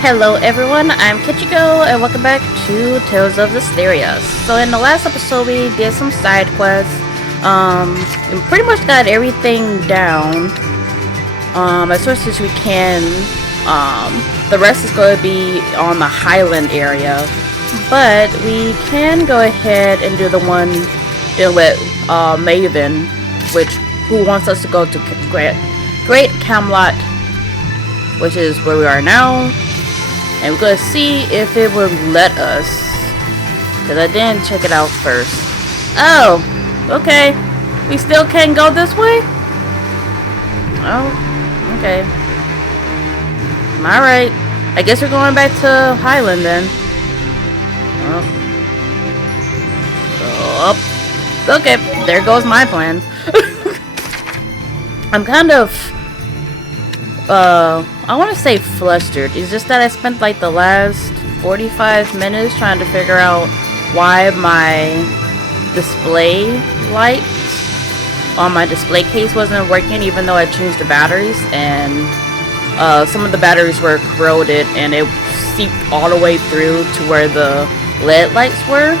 Hello everyone, I'm Kichiko and welcome back to Tales of Zestiria. So in the last episode we did some side quests. We pretty much got everything down. As much as we can. The rest is going to be on the Hyland area. But we can go ahead and do the one dealing with Maven, who wants us to go to Great Camelot, which is where we are now. And we're gonna see if it would let us, because I didn't check it out first. Oh, okay. We still can't go this way? Oh, okay. Alright. I guess we're going back to Hyland then. Oh. Okay, there goes my plan. I'm kind of I want to say flustered. It's just that I spent like the last 45 minutes trying to figure out why my display lights on my display case wasn't working, even though I changed the batteries, and some of the batteries were corroded and it seeped all the way through to where the LED lights were.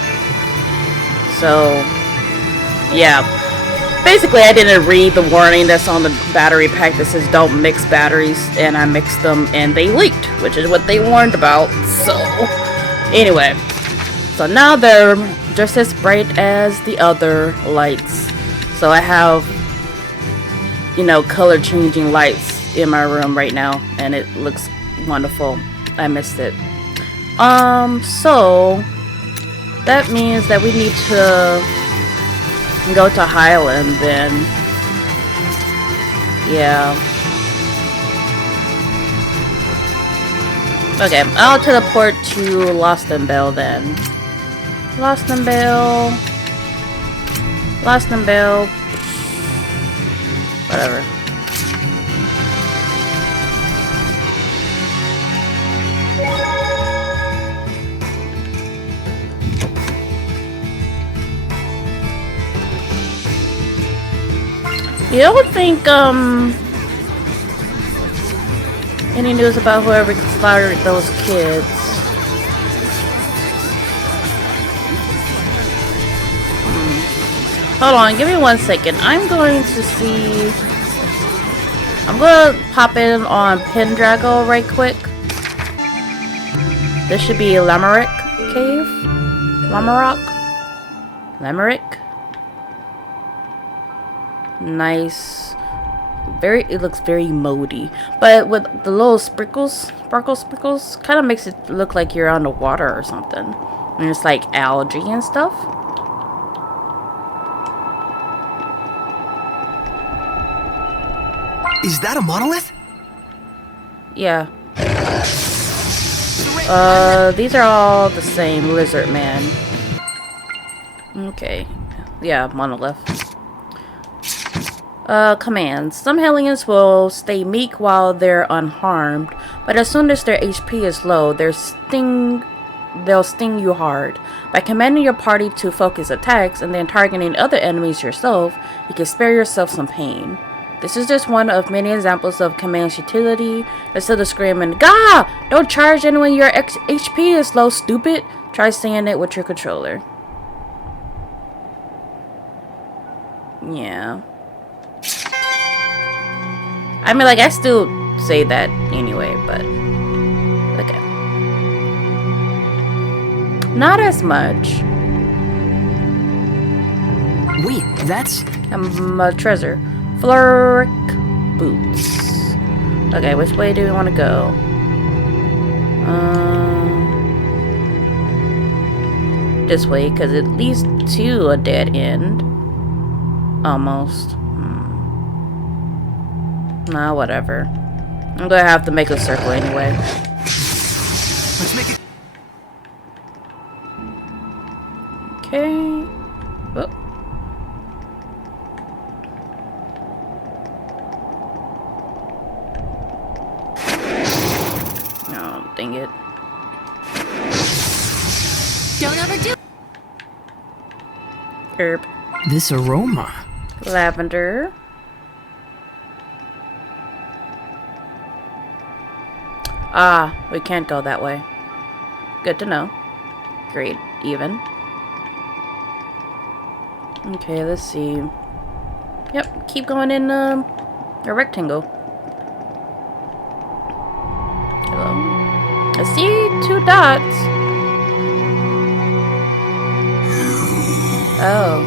So yeah, basically I didn't read the warning that's on the battery pack that says don't mix batteries, and I mixed them and they leaked, which is what they warned about. So anyway, so now they're just as bright as the other lights. So I have, you know, color changing lights in my room right now and it looks wonderful. I missed it. So that means that we need to go to Hyland then. Yeah. Okay, I'll teleport to Lost and Bell then. Lost and Bell. Whatever. You don't think, any news about whoever slaughtered those kids? Hold on, give me 1 second. I'm going to pop in on Pendrago right quick. This should be Lamarick Cave? Lamarick? Nice. It looks very moldy, but with the little sprinkles kind of makes it look like you're on the water or something, and it's like algae and stuff. Is that a monolith? Yeah. These are all the same. Lizard man. Okay. Yeah, monolith. Commands. Some aliens will stay meek while they're unharmed, but as soon as their HP is low, they'll sting you hard. By commanding your party to focus attacks and then targeting other enemies yourself, you can spare yourself some pain. This is just one of many examples of command utility. Instead of screaming, "Gah! Don't charge anyone your HP is low, stupid!" Try saying it with your controller. Yeah. I mean, like, I still say that anyway, but okay. Not as much. Wait, that's A treasure. Floric boots. Okay, which way do we want to go? This way, because it leads to a dead end. Almost. Nah, whatever. I'm gonna have to make a circle anyway. let's make it. Okay. Oh. Oh, dang it. Don't overdo. Herb. This aroma. Lavender. Ah, we can't go that way. Good to know. Great, even. Okay, let's see. Yep, keep going in a rectangle. Hello? I see 2 dots. Oh.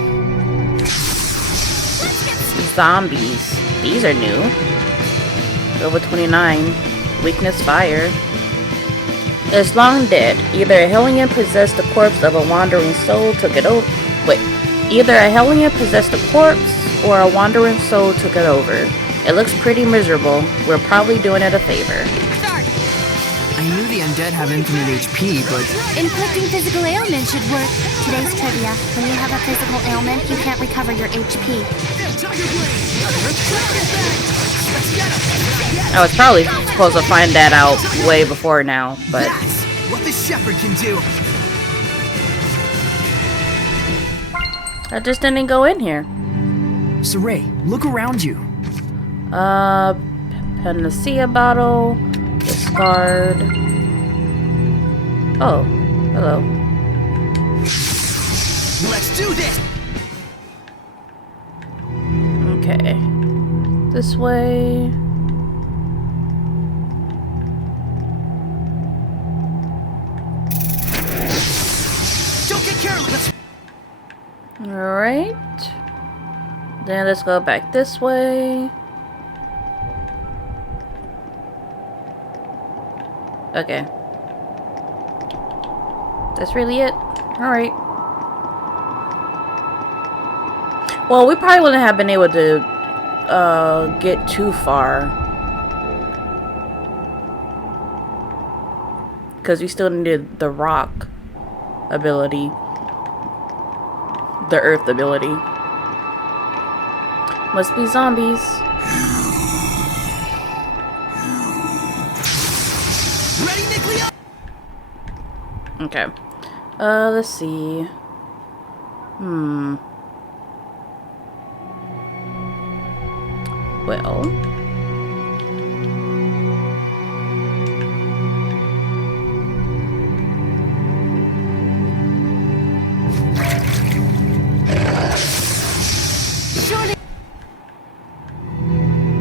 Zombies. These are new. Level 29. Weakness fire. Is long dead. Either a Hellion possessed the corpse of a wandering soul took it over. Wait. Either a Hellion possessed the corpse or a wandering soul took it over. It looks pretty miserable. We're probably doing it a favor. I knew the undead have infinite HP, but Inflicting physical ailment should work. Today's trivia. When you have a physical ailment, you can't recover your HP. I was probably supposed to find that out way before now, but that's what the shepherd can do. I just didn't go in here. Saray, look around you. Panacea bottle, discard. Oh, hello. Let's do this. Okay. This way. Don't get careless. Alright. Then let's go back this way. Okay. That's really it. Alright. Well, we probably wouldn't have been able to get too far. Because we still needed the rock ability. The earth ability. Must be zombies. Ready, Nickly? Okay. Let's see. Well.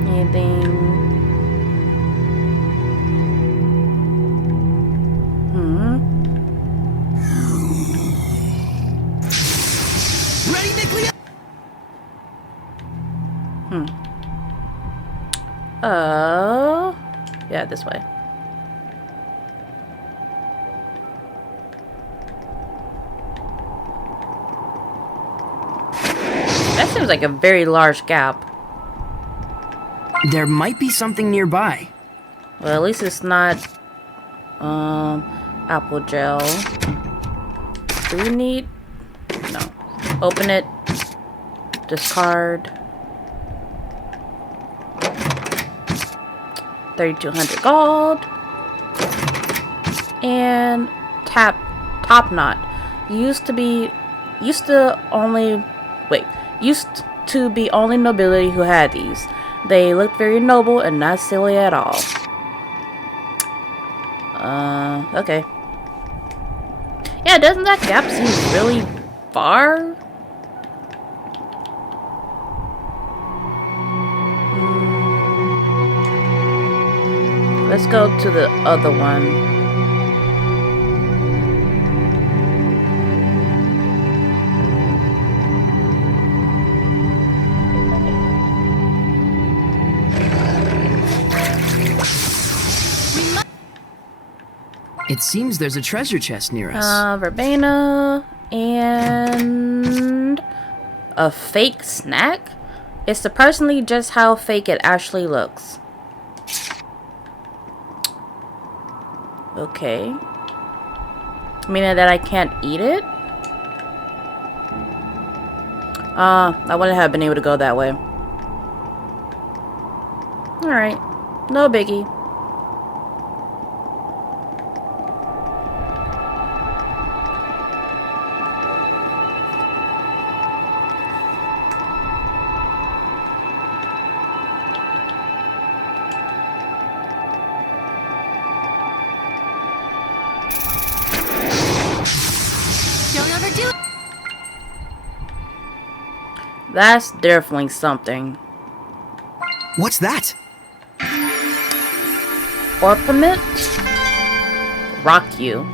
Anything? Ready, Nickly? Yeah, this way. That seems like a very large gap. There might be something nearby. Well, at least it's not, apple gel. Do we need? No. Open it. Discard. 3,200 gold. And top knot. Used to be only nobility who had these. They looked very noble and not silly at all. Okay. Yeah, doesn't that gap seem really far? Let's go to the other one. It seems there's a treasure chest near us. Verbena and a fake snack? It's surprisingly just how fake it actually looks. Okay. Meaning that I can't eat it? I wouldn't have been able to go that way. Alright. No biggie. That's definitely something. What's that? Orpiment? Rock you.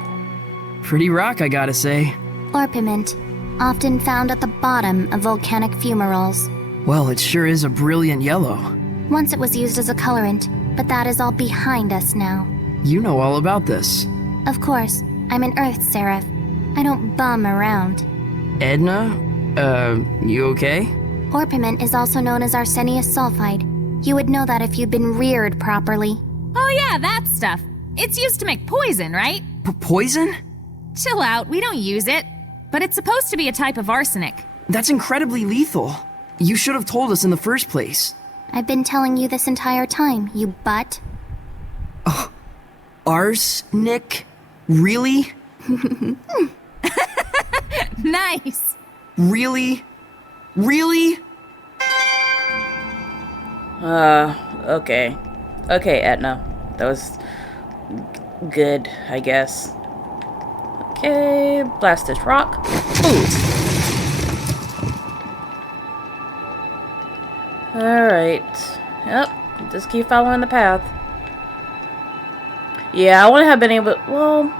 Pretty rock, I gotta say. Orpiment, often found at the bottom of volcanic fumaroles. Well, it sure is a brilliant yellow. Once it was used as a colorant, but that is all behind us now. You know all about this. Of course, I'm an Earth Seraph. I don't bum around. Edna? You okay? Orpiment is also known as arsenious sulfide. You would know that if you'd been reared properly. Oh yeah, that stuff. It's used to make poison, right? Poison? Chill out, we don't use it. But it's supposed to be a type of arsenic. That's incredibly lethal. You should have told us in the first place. I've been telling you this entire time, you butt. Arsenic? Really? Nice! Really? Really? Okay. Okay, Etna. That was good, I guess. Okay, blast this rock. Alright. Yep, just keep following the path. Yeah, I wouldn't have been able... Well,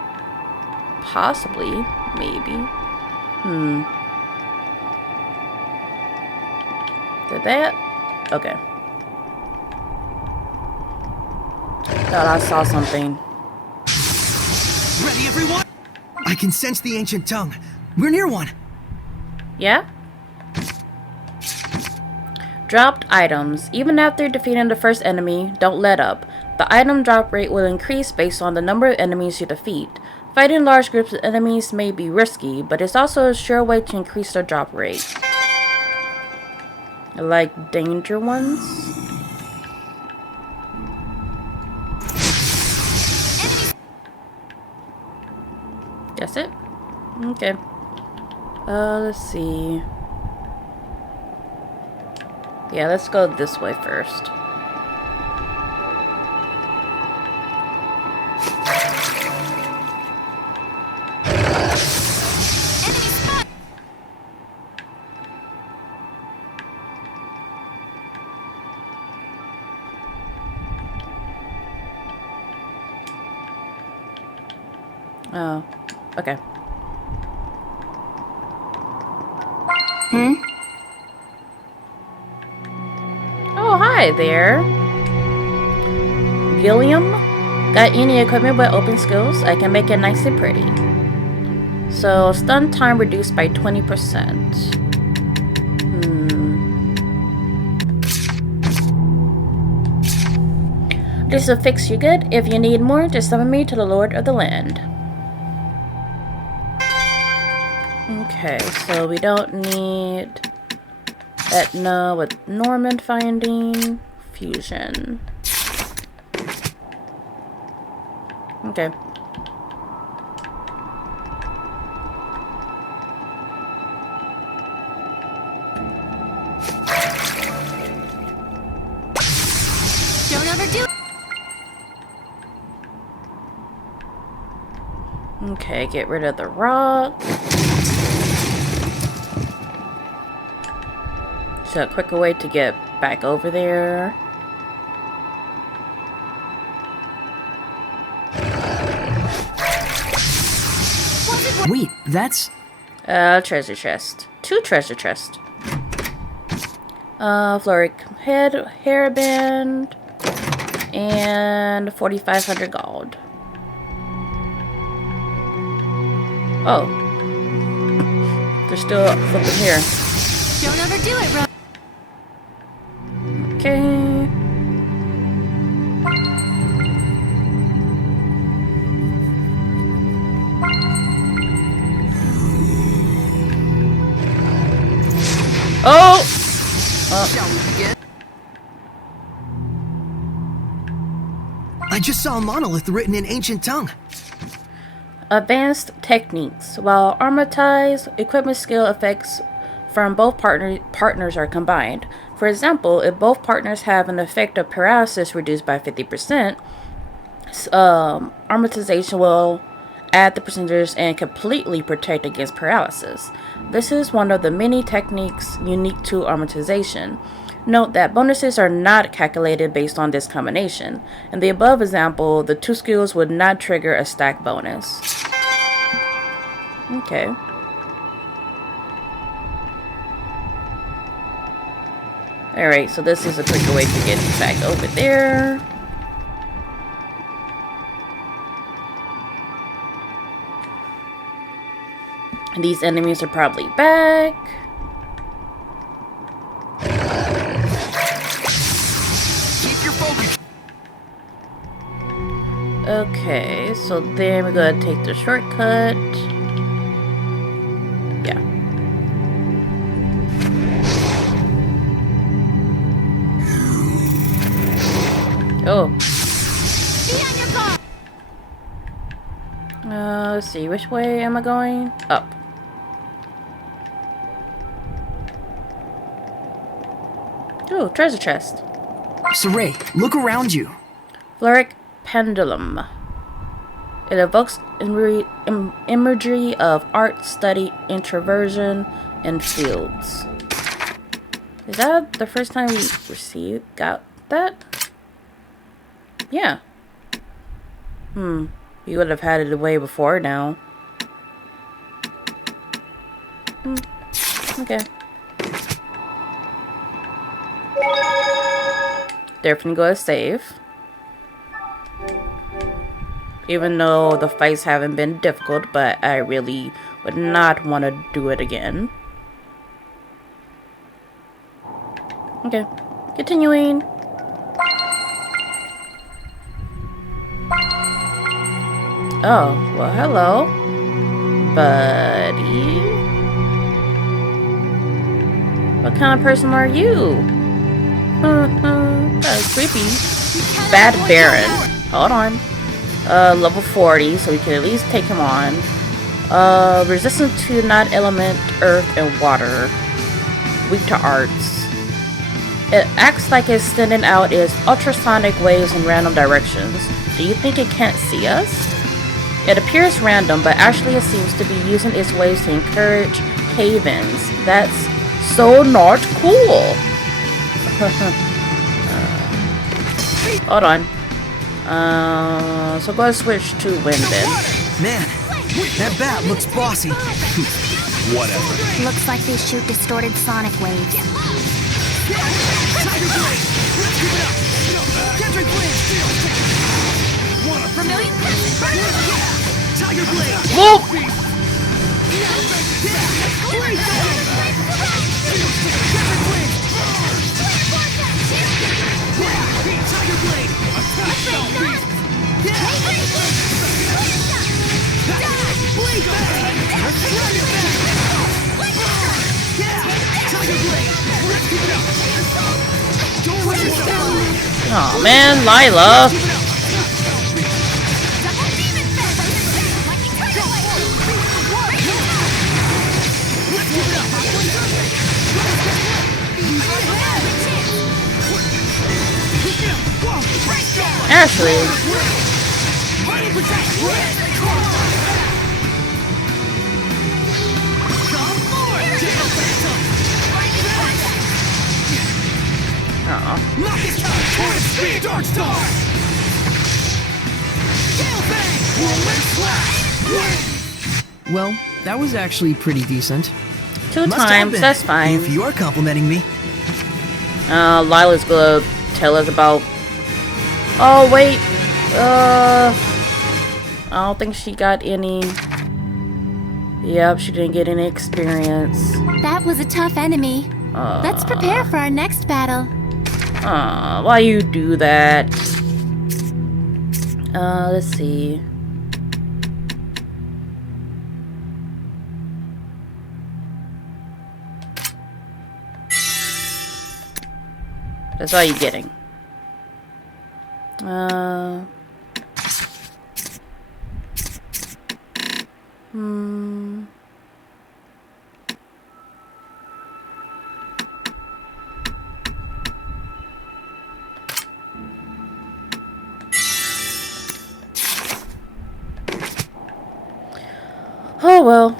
possibly. Maybe. Did that? Okay. Thought I saw something. Ready, everyone? I can sense the ancient tongue. We're near one. Yeah? Dropped items. Even after defeating the first enemy, don't let up. The item drop rate will increase based on the number of enemies you defeat. Fighting large groups of enemies may be risky, but it's also a sure way to increase their drop rate. I like danger ones. That's it? Okay. Let's see. Yeah, let's go this way first. Oh, okay. Oh, hi there. Gilliam? Got any equipment with open skills? I can make it nice and pretty. So, stun time reduced by 20%. This will fix you good. If you need more, just summon me to the Lord of the Land. Okay, so we don't need Etna with Norman finding. Fusion. Okay. Don't overdo it. Okay, get rid of the rock. So a quicker way to get back over there. Wait, that's... Treasure chest. 2 treasure chests. Floric hairband. And 4,500 gold. Oh. They're still flipping here. Don't overdo it, Ro. Okay. Oh! Shall we begin? I just saw a monolith written in ancient tongue. Advanced techniques. While aromatized equipment skill effects from both partners are combined. For example, if both partners have an effect of paralysis reduced by 50%, aromatization will add the percentages and completely protect against paralysis. This is one of the many techniques unique to amortization. Note that bonuses are not calculated based on this combination. In the above example, the 2 skills would not trigger a stack bonus. Okay. Alright, so this is a quicker way to get back over there. And these enemies are probably back. Keep your focus. Okay, so then we're gonna take the shortcut. Yeah. Oh. Let's see, which way am I going? Up. Oh, treasure chest. Saray, look around you. Floric pendulum. It evokes imagery of art, study, introversion, and fields. Is that the first time we got that? Yeah. You would have had it away before now. Okay. Definitely go to save. Even though the fights haven't been difficult, but I really would not want to do it again. Okay. Continuing. Oh, well, hello, buddy. What kind of person are you? That's creepy. Bad Baron. Hold on. Level 40, so we can at least take him on. Resistant to non-element, earth, and water. Weak to arts. It acts like it's sending out its ultrasonic waves in random directions. Do you think it can't see us? It appears random, but actually it seems to be using its waves to encourage cave-ins. That's so not cool. Hold on. So go switch to wind then. Man, that bat looks bossy. Whatever. Looks like they shoot distorted sonic waves. Whoa! Oh man, Lila. Ashley. Well, that was actually pretty decent. 2 Must have times, been, that's fine. If you're complimenting me. Lila's gonna tell us about... Oh, wait. I don't think she got any... Yep, she didn't get any experience. That was a tough enemy. Let's prepare for our next battle. Why you do that? Let's see. That's all you're getting. Oh well.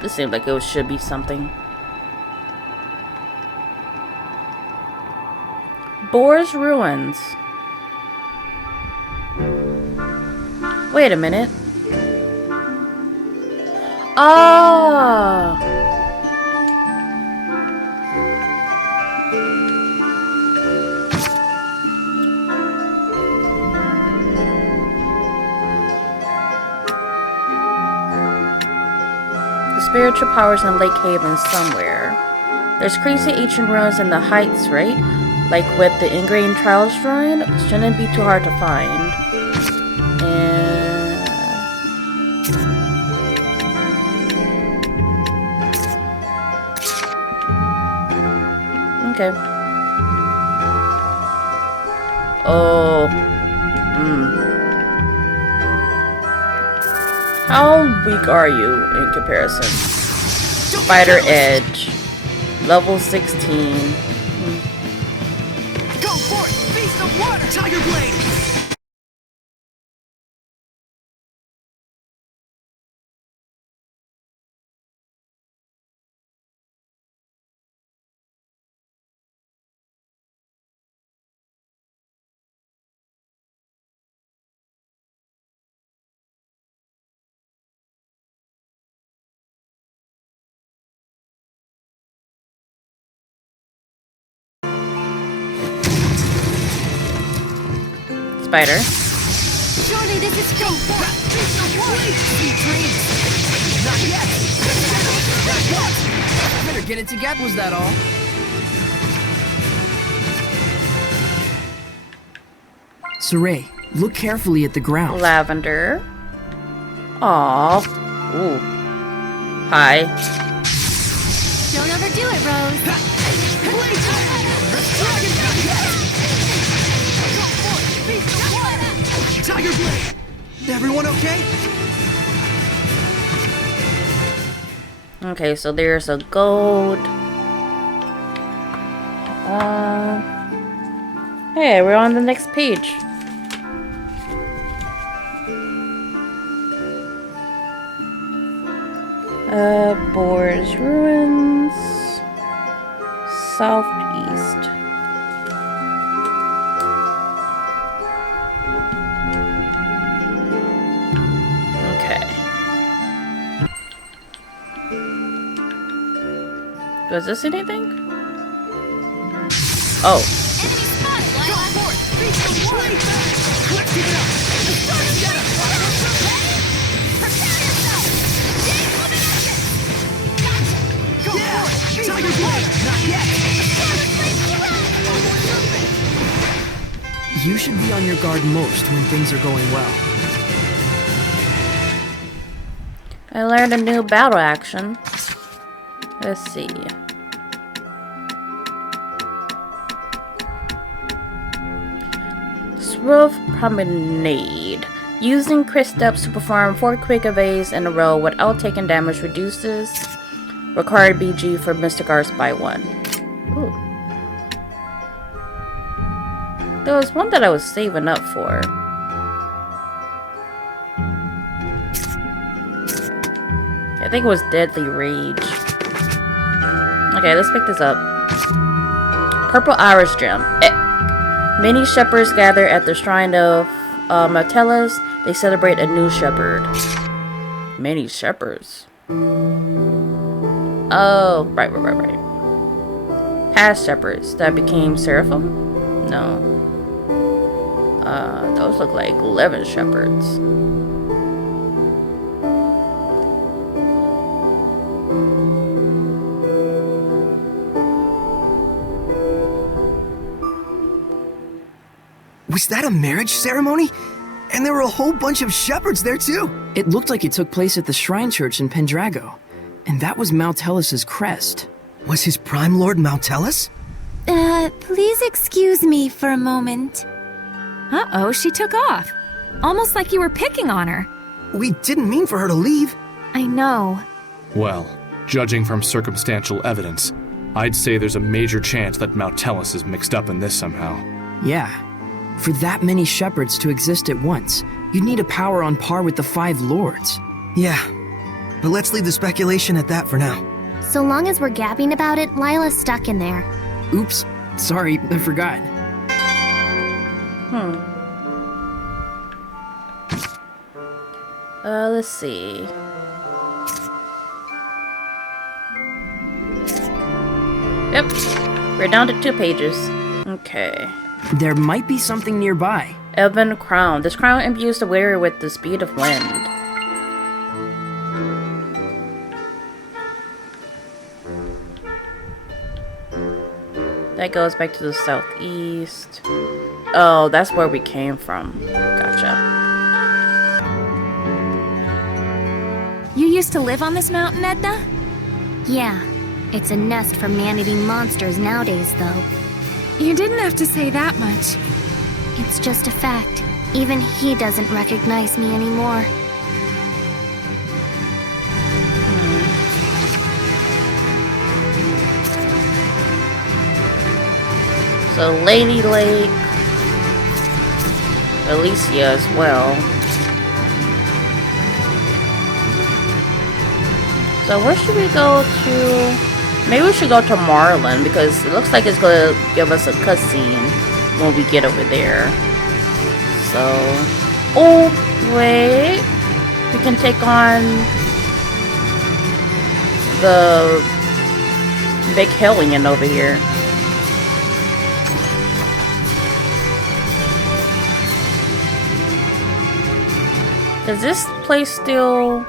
This seemed like it should be something. Boar's Ruins. Wait a minute. Ah. The spiritual powers in Lake Haven somewhere. There's crazy ancient ruins in the heights, right? Like with the ingrained trials shrine, shouldn't be too hard to find. And okay. Oh. How weak are you in comparison? Spider Edge. Level 16. Go forth! Beast of water! Tiger Blade! Spider. Surely this is fake. Not yet! Better get it together. Was that all? Saray, look carefully at the ground. Lavender. Aww. Ooh. Hi. Don't overdo it, Rose. Tiger Blade! Everyone okay? Okay, so there's a gold. Hey, we're on the next page. Boar's Ruins. Southeast. Okay. Was this anything? Oh. Enemy spotted, Lila. Let's keep it up! Prepare yourself. Dig luminescence. Gotcha. Yeah! Tiger Blade! Not yet! You should be on your guard most when things are going well. I learned a new battle action. Let's see. Swift Promenade. Using crit steps to perform 4 quick evades in a row without taking damage reduces required BG for Mystic Arts by 1. Ooh. There was one that I was saving up for. I think it was Deadly Rage. Okay, let's pick this up. Purple Iris Gem. Many shepherds gather at the shrine of Martellus. They celebrate a new shepherd. Many shepherds. Oh, right. Past shepherds that became seraphim? No. Those look like 11 shepherds. Was that a marriage ceremony? And there were a whole bunch of shepherds there too! It looked like it took place at the Shrine Church in Pendrago. And that was Maltellus's crest. Was his Prime Lord Maltellus? Please excuse me for a moment. Uh-oh, she took off. Almost like you were picking on her. We didn't mean for her to leave. I know. Well, judging from circumstantial evidence, I'd say there's a major chance that Mount Tellus is mixed up in this somehow. Yeah. For that many shepherds to exist at once, you'd need a power on par with the 5 lords. Yeah, but let's leave the speculation at that for now. So long as we're gabbing about it, Lila's stuck in there. Oops. Sorry, I forgot. Let's see. Yep, we're down to 2 pages. Okay. There might be something nearby. Elven Crown. This crown imbues the wearer with the speed of wind. That goes back to the southeast. Oh, that's where we came from. Gotcha. You used to live on this mountain, Edna? Yeah, it's a nest for man-eating monsters nowadays, though. You didn't have to say that much. It's just a fact. Even he doesn't recognize me anymore. So Lady Lake, Alicia as well. So where should we go to? Maybe we should go to Marlin because it looks like it's going to give us a cutscene when we get over there. So, oh wait, we can take on the big hellion over here. Is this place still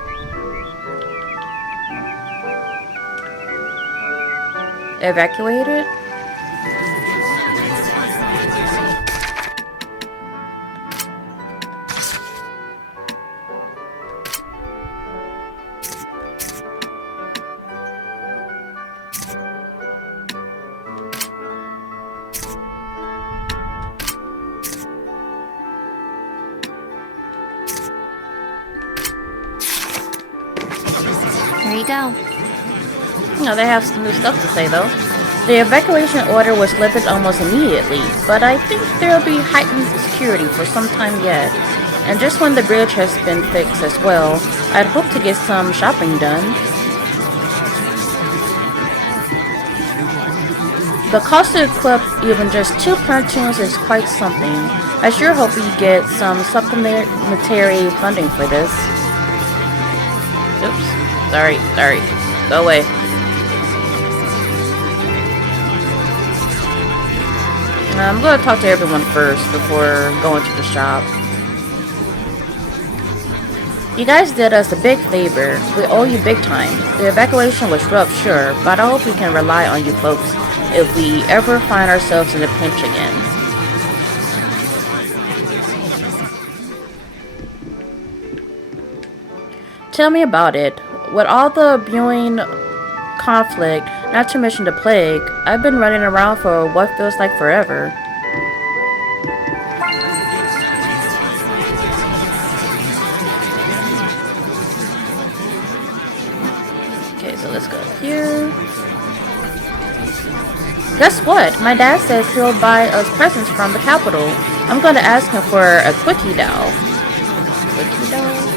evacuated? There you go. No, they have some new stuff to say though. The evacuation order was lifted almost immediately, but I think there'll be heightened security for some time yet. And just when the bridge has been fixed as well, I'd hope to get some shopping done. The cost to equip even just 2 pontoons is quite something. I sure hope we get some supplementary funding for this. Oops. Sorry. Go away. I'm going to talk to everyone first before going to the shop. You guys did us a big favor. We owe you big time. The evacuation was rough, sure, but I hope we can rely on you folks if we ever find ourselves in a pinch again. Tell me about it. With all the brewing conflict, not to mention the plague, I've been running around for what feels like forever. Okay, so let's go here. Guess what? My dad says he'll buy us presents from the capital. I'm going to ask him for a quickie doll. Quickie doll?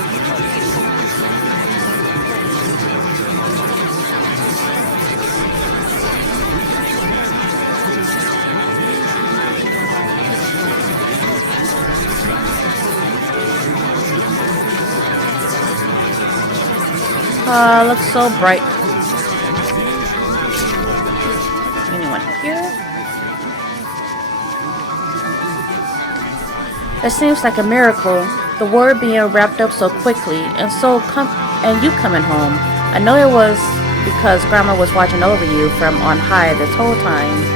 Looks so bright. Anyone here? It seems like a miracle. The war being wrapped up so quickly, and you coming home. I know it was because Grandma was watching over you from on high this whole time.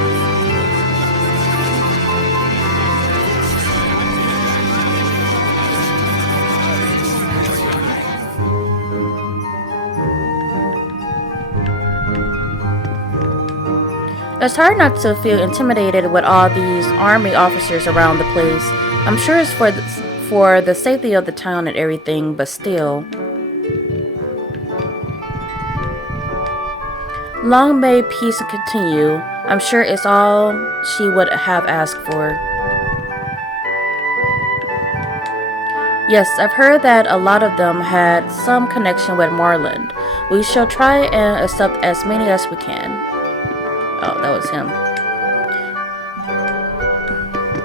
It's hard not to feel intimidated with all these army officers around the place. I'm sure it's for the safety of the town and everything, but still. Long may peace continue. I'm sure it's all she would have asked for. Yes, I've heard that a lot of them had some connection with Marland. We shall try and accept as many as we can. Oh, that was him.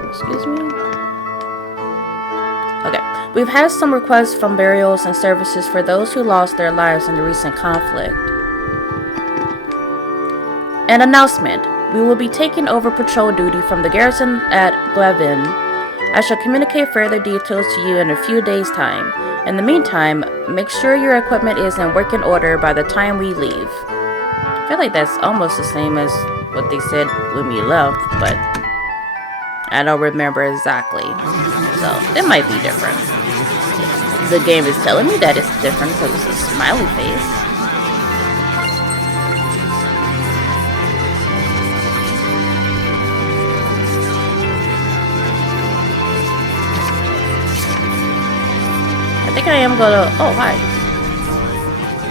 Excuse me? Okay. We've had some requests from burials and services for those who lost their lives in the recent conflict. An announcement. We will be taking over patrol duty from the garrison at Glavin. I shall communicate further details to you in a few days' time. In the meantime, make sure your equipment is in working order by the time we leave. I feel like that's almost the same as what they said when we left, but I don't remember exactly. So, it might be different. The game is telling me that it's different because it's a smiley face. I think I am gonna... Oh, hi.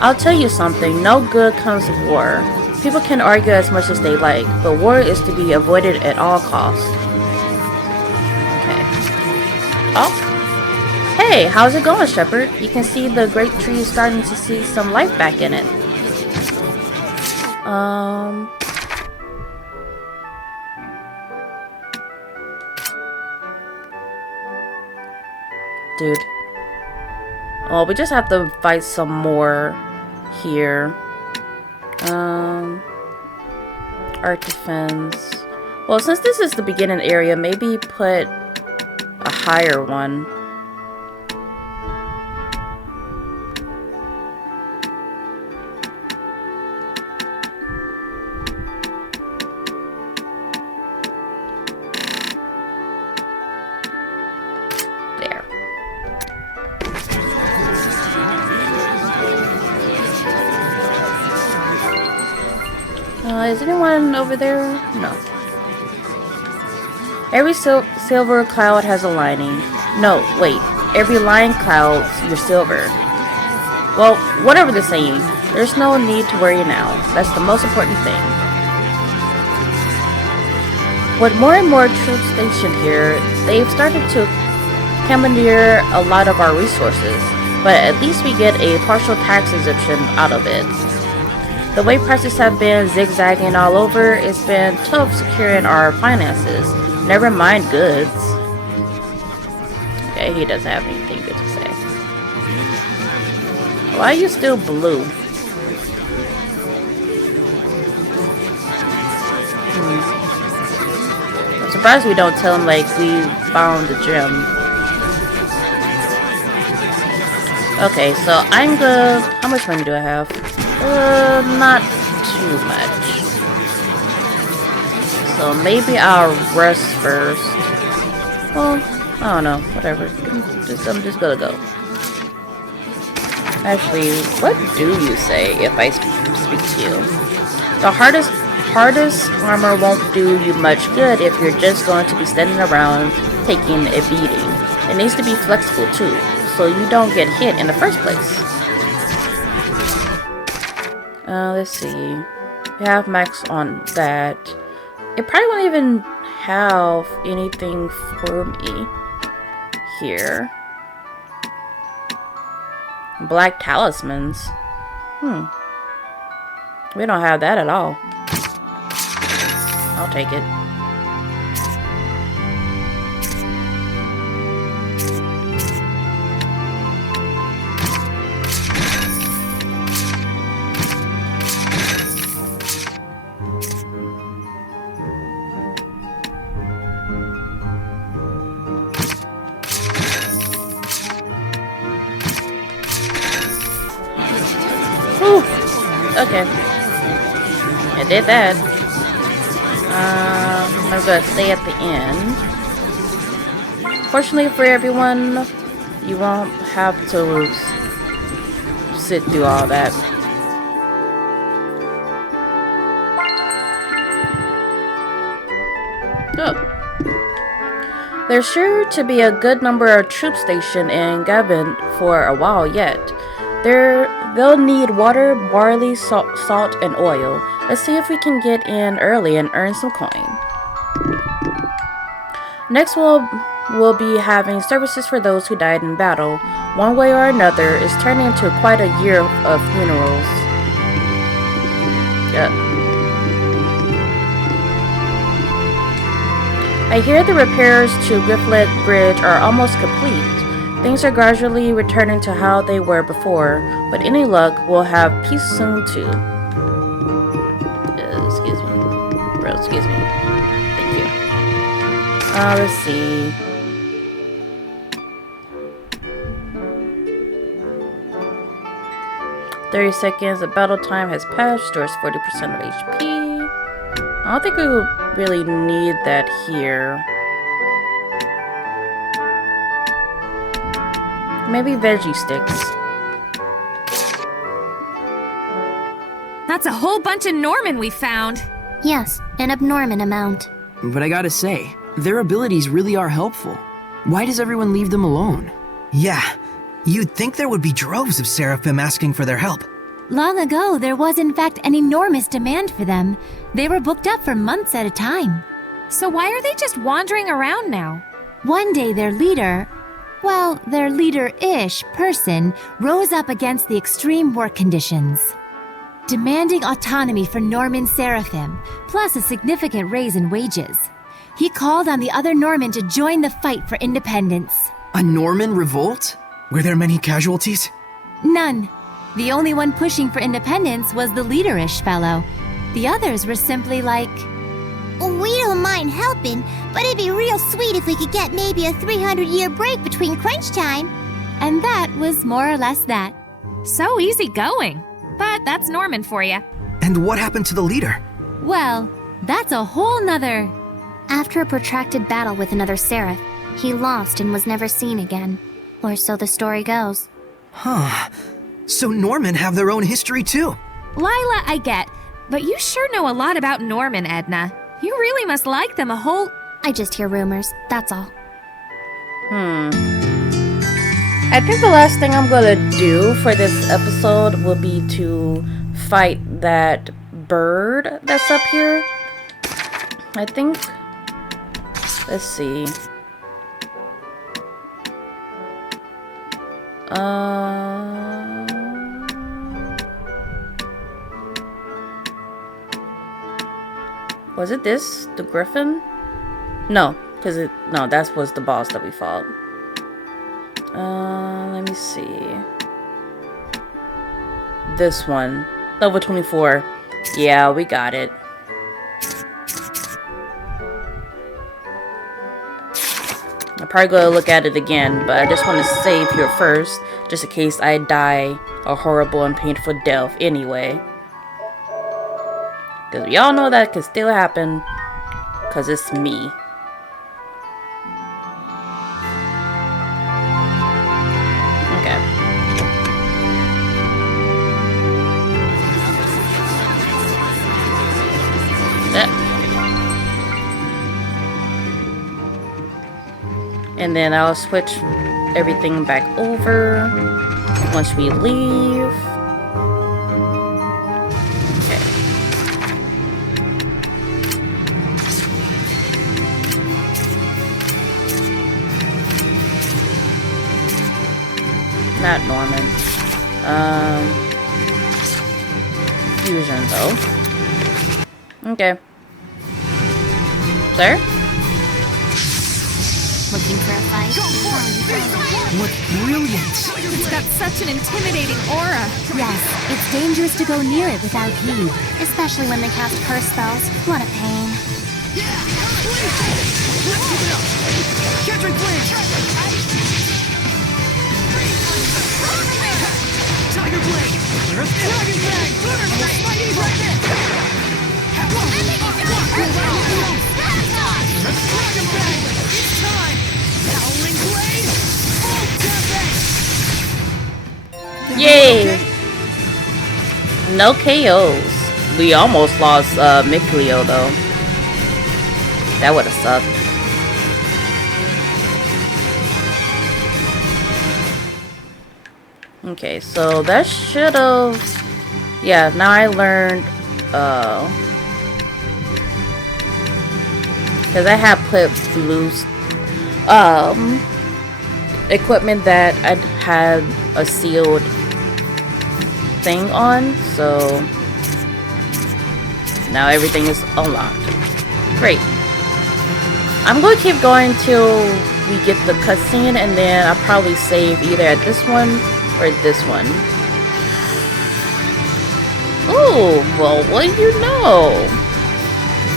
I'll tell you something. No good comes of war. People can argue as much as they like, but war is to be avoided at all costs. Okay. Oh. Hey, how's it going, Shepard? You can see the great tree is starting to see some life back in it. Dude. Oh, we just have to fight some more here. Art defense. Well, since this is the beginning area, maybe put a higher one. Is anyone over there? No. Every silver cloud has a lining. No, wait. Every line clouds your silver. Well, whatever the saying, there's no need to worry now. That's the most important thing. With more and more troops stationed here, they've started to commandeer a lot of our resources, but at least we get a partial tax exemption out of it. The way prices have been zigzagging all over, it's been tough securing our finances. Never mind goods. Okay, he doesn't have anything good to say. Why are you still blue? I'm surprised we don't tell him, like, we found the gem. Okay, so I'm good. How much money do I have? Not too much. So maybe I'll rest first. Well, I don't know. Whatever. I'm just gonna go. Actually, what do you say if I speak to you? The hardest armor won't do you much good if you're just going to be standing around taking a beating. It needs to be flexible too, so you don't get hit in the first place. Let's see. We have max on that. It probably won't even have anything for me here. Black talismans. We don't have that at all. I'll take it. Okay. I did that. I'm gonna stay at the end. Fortunately for everyone, you won't have to sit through all that. Oh. There's sure to be a good number of troops stationed in Gavin for a while yet. They'll need water, barley, salt, and oil. Let's see if we can get in early and earn some coin. Next, we'll be having services for those who died in battle. One way or another, it's turning into quite a year of funerals. Yep. I hear the repairs to Grifflet Bridge are almost complete. Things are gradually returning to how they were before, but any luck, we'll have peace soon too. Excuse me. Bro, excuse me. Thank you. Let's see. "30 seconds of battle time has passed, restores 40% of HP. I don't think we will really need that here. Maybe veggie sticks. That's a whole bunch of Norman we found. Yes, an abnormal amount. But I gotta say, their abilities really are helpful. Why does everyone leave them alone? Yeah, you'd think there would be droves of seraphim asking for their help. Long ago, there was in fact an enormous demand for them. They were booked up for months at a time. So why are they just wandering around now? One day their leader, well, their leader-ish person, rose up against the extreme work conditions, demanding autonomy for Norman Seraphim, plus a significant raise in wages. He called on the other Norman to join the fight for independence. A Norman revolt? Were there many casualties? None. The only one pushing for independence was the leader-ish fellow. The others were simply like, We don't mind helping, but it'd be real sweet if we could get maybe a 300-year break between crunch time. and that was more or less that. So easygoing. But that's Norman for you. And what happened to the leader? Well, that's a whole nother... After a protracted battle with another seraph, he lost and was never seen again. Or so the story goes. Huh. So Norman have their own history too. Lila, I get, but you sure know a lot about Norman, Edna. You really must like them a whole... I just hear rumors, that's all. I think the last thing I'm gonna do for this episode will be to fight that bird that's up here. I think... Let's see. Was it this? The griffin? No, because no, that was the boss that we fought. Let me see. This one. Level 24. Yeah, we got it. I'm probably gonna look at it again, but I just want to save here first, just in case I die a horrible and painful death anyway. Because we all know that can still happen, because it's me. Okay. And then I'll switch everything back over once we leave. Okay. Not Norman. Fusion though. Okay. Sir? Looking for a fight? What brilliance! It's got such an intimidating aura. Yes, it's dangerous to go near it without heed. Especially when they cast curse spells. What a pain. Catching flame! Tiger blade! Dragon bang! Mighty right there! Dragon bang! It's time! Howling blade! Full tempest! Yay! No KOs. We almost lost Mikleo though. That would have sucked. Okay, so that should have... Yeah, now I learned... Because I have put loose... equipment that I had a sealed thing on, so... Now everything is unlocked. Great. I'm going to keep going till we get the cutscene, and then I'll probably save either at this one or this one. Oh, well, what do you know?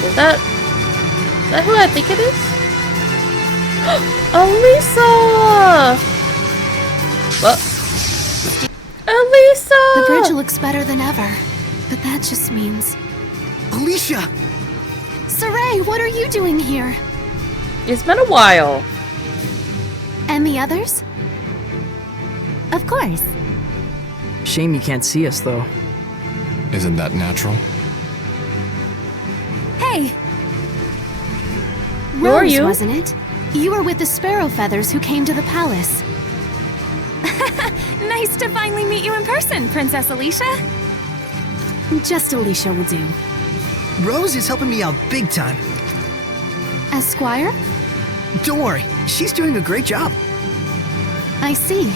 Is that who I think it is? Elisa! What? Elisa! The bridge looks better than ever, but that just means... Alicia! Saray, what are you doing here? It's been a while. And the others? Of course. Shame you can't see us, though. Isn't that natural? Hey, Who are Rose, you? wasn't it? You were with the Sparrow Feathers who came to the palace. nice to finally meet you in person, Princess Alicia. Just Alicia will do. Rose is helping me out big time. As Squire? Don't worry, she's doing a great job. I see.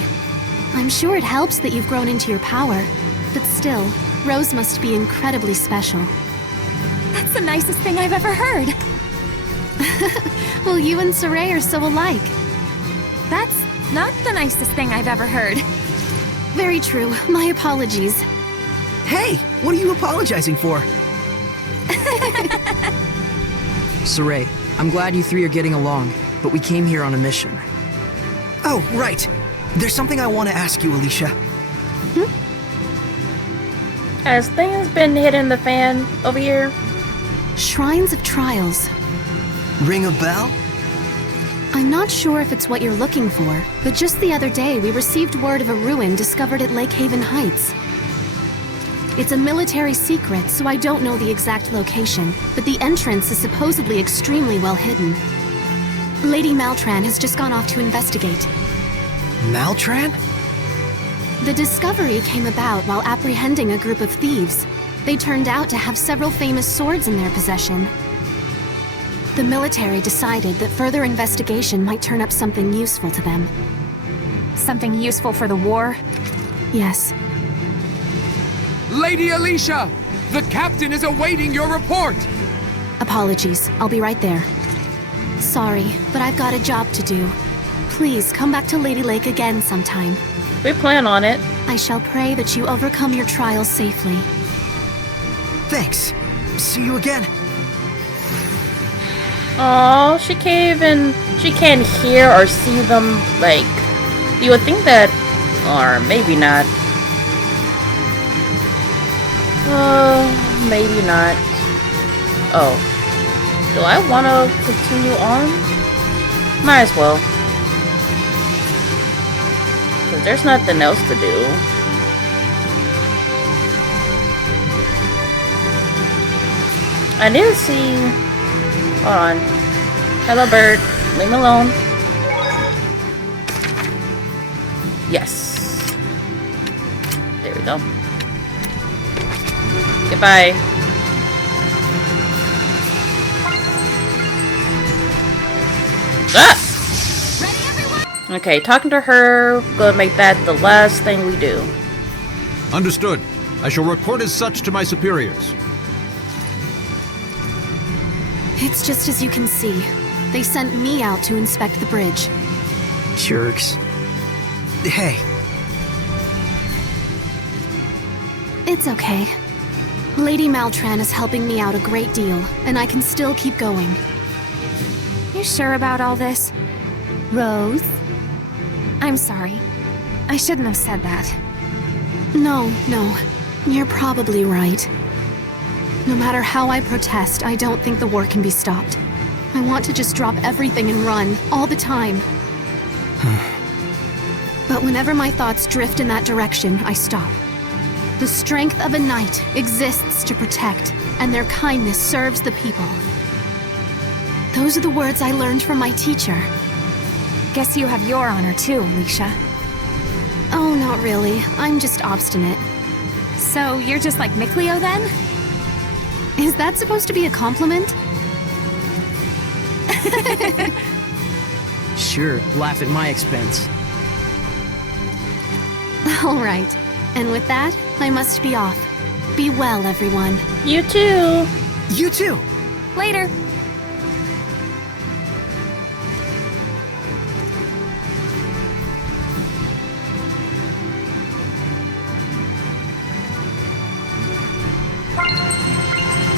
I'm sure it helps that you've grown into your power, but still, Rose must be incredibly special. That's the nicest thing I've ever heard. Well, you and Saray are so alike. That's not the nicest thing I've ever heard. Very true. My apologies. Hey, what are you apologizing for? Saray, I'm glad you three are getting along, but we came here on a mission. Oh, right. There's something I want to ask you, Alicia. Has things been hitting the fan over here? Shrines of Trials. Ring a bell? I'm not sure if it's what you're looking for, but just the other day we received word of a ruin discovered at Lake Haven Heights. It's a military secret, so I don't know the exact location, but the entrance is supposedly extremely well hidden. Lady Maltran has just gone off to investigate. Maltran? The discovery came about while apprehending a group of thieves. They turned out to have several famous swords in their possession. The military decided that further investigation might turn up something useful to them. Something useful for the war? Yes. Lady Alicia! The captain is awaiting your report! Apologies. I'll be right there. Sorry, but I've got a job to do. Please come back to Lady Lake again sometime. We plan on it. I shall pray that you overcome your trials safely. Thanks. See you again. Oh, she can't hear or see them, like, you would think that, or maybe not. Maybe not. Oh. Do I want to continue on? Might as well. Because there's nothing else to do. I didn't see... Hold on. Hello, bird. Leave me alone. Yes. There we go. Goodbye. Ah! Okay, talking to her, gonna make that the last thing we do. Understood. I shall report as such to my superiors. It's just as you can see. They sent me out to inspect the bridge. Jerks. Hey, It's okay. Lady Maltran is helping me out a great deal, and I can still keep going. You sure about all this? Rose? I'm sorry. I shouldn't have said that. No, you're probably right. No matter how I protest, I don't think the war can be stopped. I want to just drop everything and run, all the time. But whenever my thoughts drift in that direction, I stop. The strength of a knight exists to protect, and their kindness serves the people. Those are the words I learned from my teacher. Guess you have your honor too, Alicia. Oh, not really. I'm just obstinate. So you're just like Mikleo then? Is that supposed to be a compliment? Sure, laugh at my expense. Alright. And with that, I must be off. Be well, everyone. You too. You too. Later.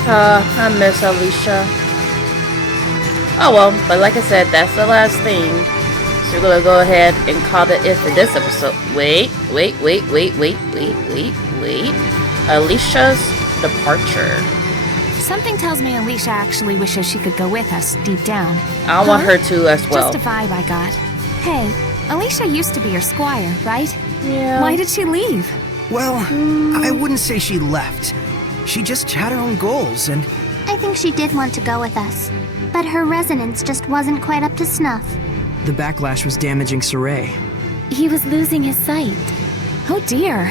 I miss Alicia. Oh well, but like I said, that's the last thing. So we're gonna go ahead and call it for this episode. Wait. Alicia's departure. Something tells me Alicia actually wishes she could go with us deep down. I want her to as well. Just a vibe I got. Hey, Alicia used to be your squire, right? Yeah. Why did she leave? Well, I wouldn't say she left. She just had her own goals, and I think she did want to go with us, but her resonance just wasn't quite up to snuff. The backlash was damaging Saray. He was losing his sight. Oh dear.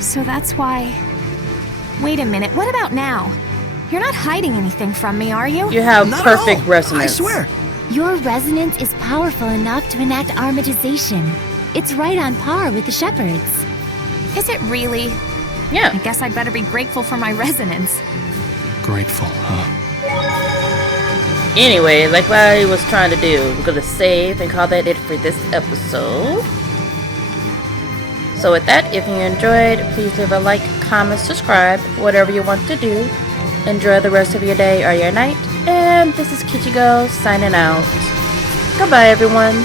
So that's why... Wait a minute, what about now? You're not hiding anything from me, are you? You have not at perfect all. resonance. I swear. Your resonance is powerful enough to enact armatization. It's right on par with the shepherds. Is it really? Yeah. I guess I'd better be grateful for my resonance. Grateful, huh? Anyway, like what I was trying to do, we're gonna save and call that it for this episode. So with that, if you enjoyed, please leave a like, comment, subscribe, whatever you want to do. Enjoy the rest of your day or your night. And this is Kichigo signing out. Goodbye, everyone.